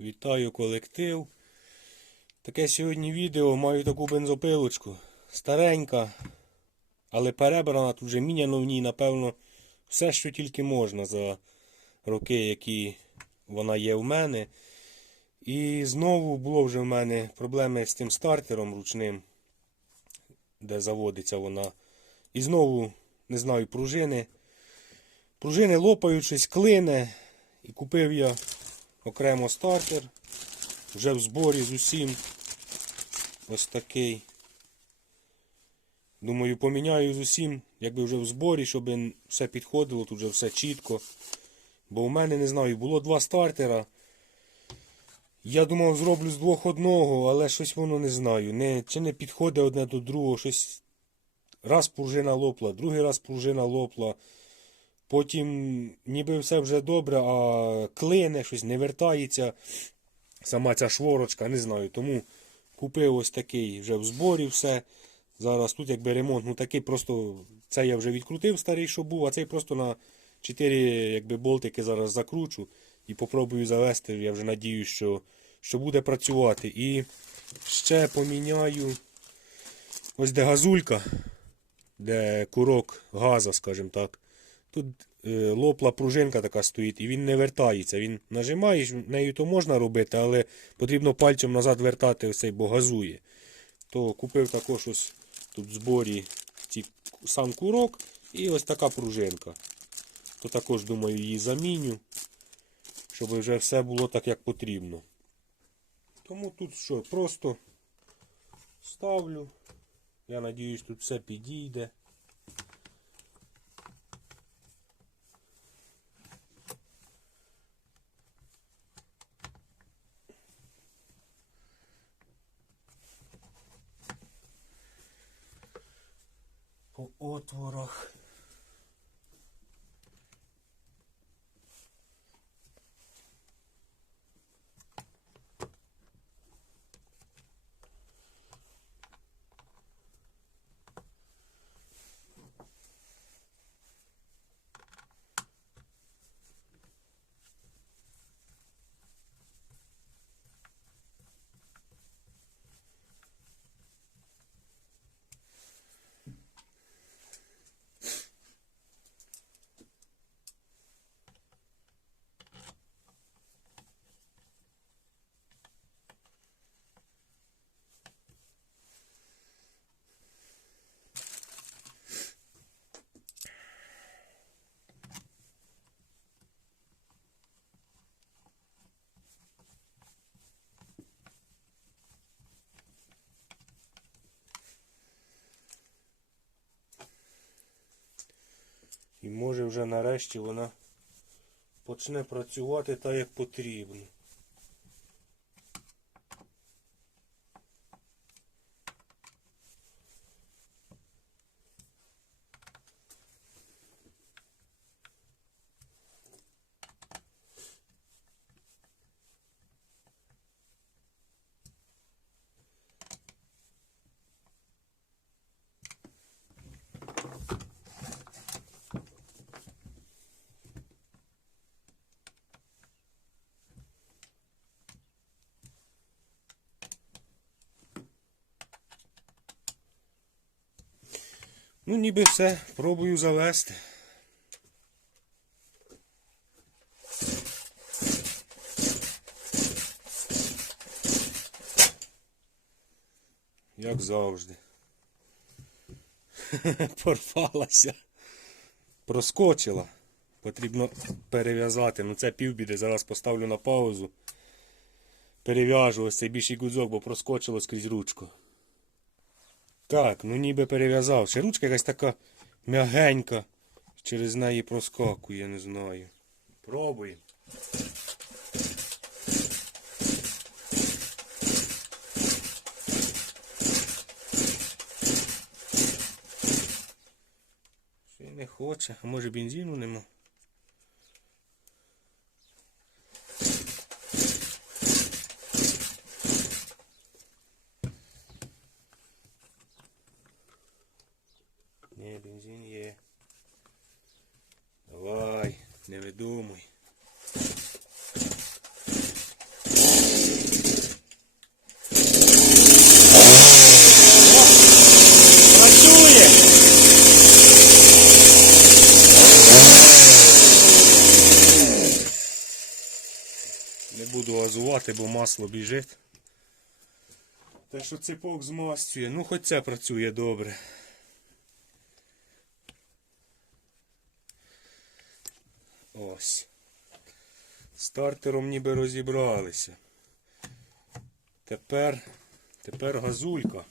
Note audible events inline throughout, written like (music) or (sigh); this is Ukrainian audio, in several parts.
Вітаю колектив. Таке сьогодні відео маю таку бензопилочку. Старенька, але перебрана тут вже міняно в ній, напевно, все, що тільки можна за роки, які вона є в мене. І знову було вже в мене проблеми з тим стартером ручним, де заводиться вона. І знову, не знаю, пружини. Пружини лопають, щось клине. І купив я окремо стартер. Вже в зборі з усім. Ось такий. Думаю, поміняю з усім, якби вже в зборі, щоб все підходило, тут вже все чітко. Бо у мене, не знаю, було два стартера. Я думав, зроблю з двох одного, але щось воно не знаю. Не, чи не підходить одне до другого, щось. Раз пружина лопла, другий раз пружина лопла. Потім ніби все вже добре, а клине, щось не вертається. Сама ця шворочка, не знаю. Тому купив ось такий вже в зборі все. Зараз тут якби ремонт, ну такий просто. Це я вже відкрутив старий, що був, а цей просто на 4 якби, болтики зараз закручу і попробую завести. Я вже надію, що, що буде працювати. І ще поміняю ось де газулька, де курок газа, скажімо так. Тут е, лопла пружинка така стоїть, і він не вертається. Він нажимаєш, нею то можна робити, але потрібно пальцем назад вертати цей, бо газує. То купив також ось тут в зборі ці, сам курок і ось така пружинка. То також, думаю, її заміню, щоб вже все було так, як потрібно. Тому тут що, просто ставлю. Я надіюсь, тут все підійде. По отворах. І може вже нарешті вона почне працювати так, як потрібно. Ну, ніби все, пробую завести. Як завжди. (laughs) Порвалася. Проскочила. Потрібно перев'язати. Ну це півбіди. Зараз поставлю на паузу. Перев'яжу ось цей більший гудзок, бо проскочило скрізь ручку. Так, ну ніби перев'язав. Ще ручка якась така м'ягенька. Через неї проскакує, не знаю. Пробуємо. Ще не хоче, а може бензину нема. відомий. Не буду газувати, бо масло біжить. Те, що ципок змастює, ну хоч це працює добре. Ось. Стартером ніби розібралися. Тепер, тепер газулька.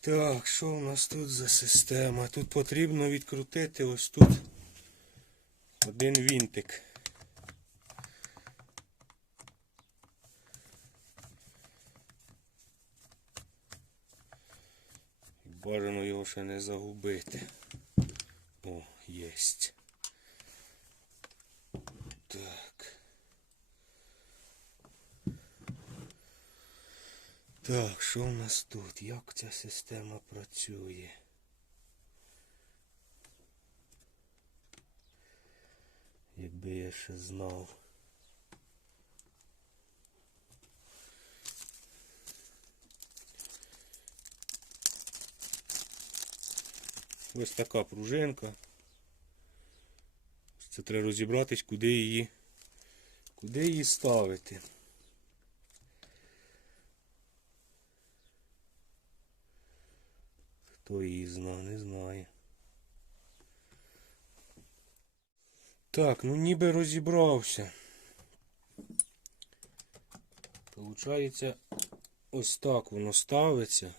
Так, що у нас тут за система? Тут потрібно відкрутити ось тут один вінтик. Бажано його ще не загубити. О, єсть. Так. Так, що у нас тут? Як ця система працює? Якби я ще знав. Ось така пружинка. Це треба розібратись, куди її, куди її ставити. Хто її зна, не знає. Так, ну ніби розібрався. Получається, ось так воно ставиться.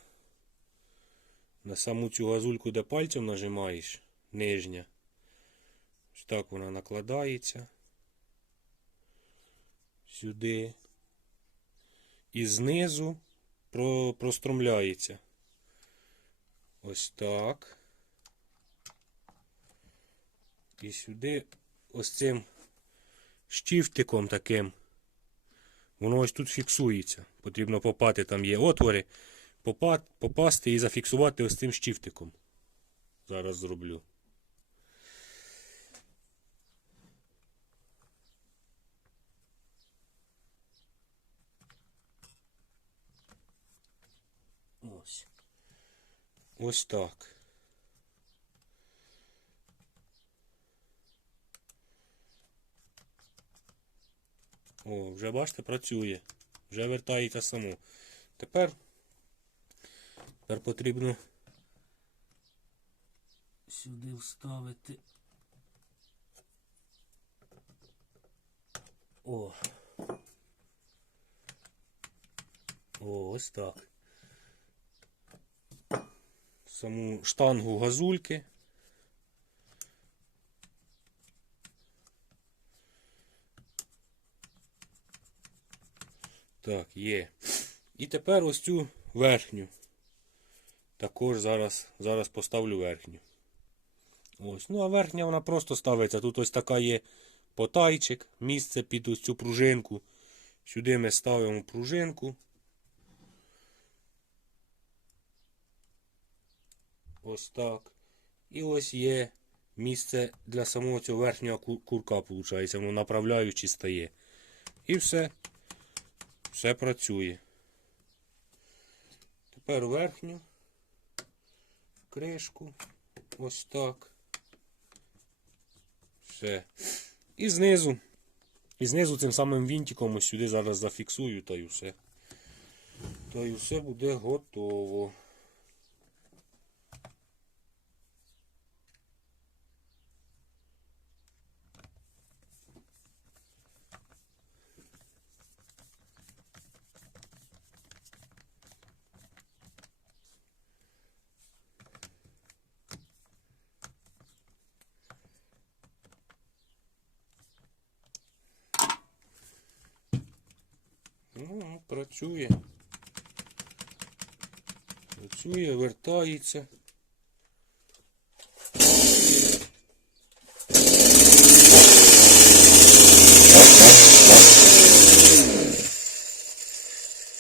На саму цю газульку, де пальцем нажимаєш, нижня. Ось так вона накладається. Сюди. І знизу про, простромляється. Ось так. І сюди ось цим штифтиком таким. Воно ось тут фіксується. Потрібно попати, там є отвори. Попа- попасти і зафіксувати ось цим штифтиком. Зараз зроблю. Ось. Ось так. О, вже бачите, працює. Вже вертається само. Тепер, тепер потрібно сюди вставити. О. О, ось так. Саму штангу газульки. Так, є. І тепер ось цю верхню. Також зараз, зараз поставлю верхню. Ось. Ну, а верхня вона просто ставиться. Тут ось така є потайчик, місце під ось цю пружинку. Сюди ми ставимо пружинку. Ось так. І ось є місце для самого цього верхнього курка, виходить. Воно направляючи стає. І все. Все працює. Тепер верхню кришку. Ось так. Все. І знизу. І знизу цим самим вінтиком ось сюди зараз зафіксую та й усе. Та й усе буде готово. Ну, працює. Працює, вертається.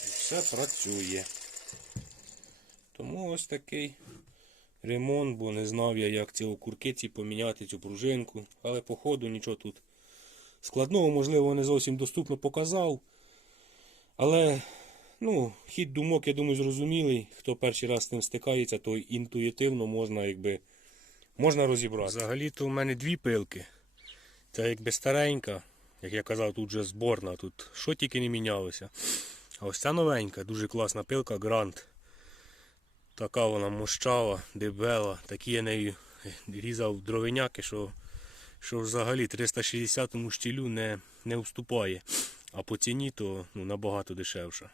Все працює. Тому ось такий ремонт, бо не знав я, як ці окуркиці поміняти цю пружинку. Але по ходу нічого тут складного, можливо, не зовсім доступно показав. Але Ну, хід думок, я думаю, зрозумілий. Хто перший раз з тим стикається, то інтуїтивно можна, якби, можна розібрати. Взагалі-то в мене дві пилки. Це якби старенька, як я казав, тут вже зборна, тут що тільки не мінялося. А ось ця новенька, дуже класна пилка Грант. Така вона мощава, дебела. Такі я нею різав дровиняки, що, що взагалі 360-му штілю не, не вступає. А по ціні то ну, набагато дешевша.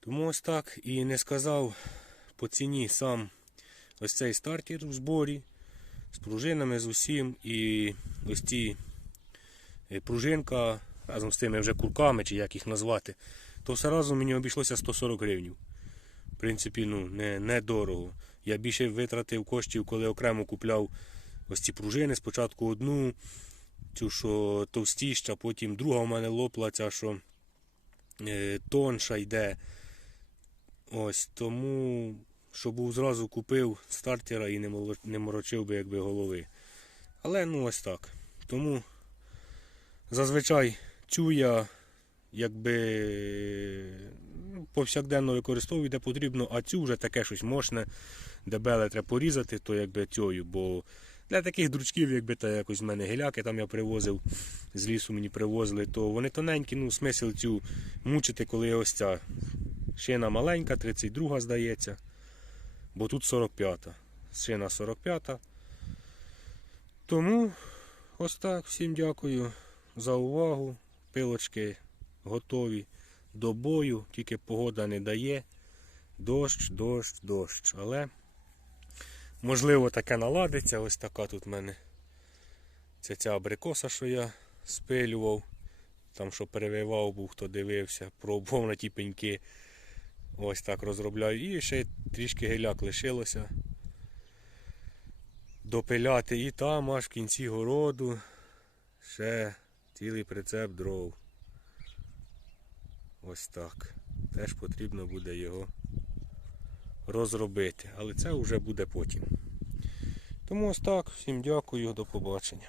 Тому ось так і не сказав по ціні сам ось цей стартер в зборі з пружинами, з усім. І ось ці е, пружинка разом з тими вже курками, чи як їх назвати, то все разом мені обійшлося 140 гривень. В принципі, ну, не дорого. Я більше витратив коштів, коли окремо купляв ось ці пружини. Спочатку одну, цю, що товстіша, потім друга у мене лопла, ця, що е, тонша йде. Ось тому, що був зразу купив стартера і не морочив би якби голови. Але ну ось так. Тому зазвичай цю якби ну, повсякденно використовую, де потрібно, а цю вже таке щось мощне, дебеле треба порізати, то якби цю, бо для таких дручків, якби та якось в мене геляки там я привозив, з лісу мені привозили, то вони тоненькі, ну смисл цю мучити, коли ось ця шина маленька, 32 здається, бо тут 45-та. Шина 45-та. Тому ось так. Всім дякую за увагу. Пилочки готові до бою, тільки погода не дає. Дощ, дощ, дощ. Але можливо таке наладиться. Ось така тут в мене. Це ця абрикоса, що я спилював. Там, що перевивав був, хто дивився, (laughs) пробував на ті пеньки. Ось так розробляю. І ще трішки геляк лишилося. Допиляти і там аж в кінці городу ще цілий прицеп дров. Ось так. Теж потрібно буде його розробити. Але це вже буде потім. Тому ось так. Всім дякую, до побачення.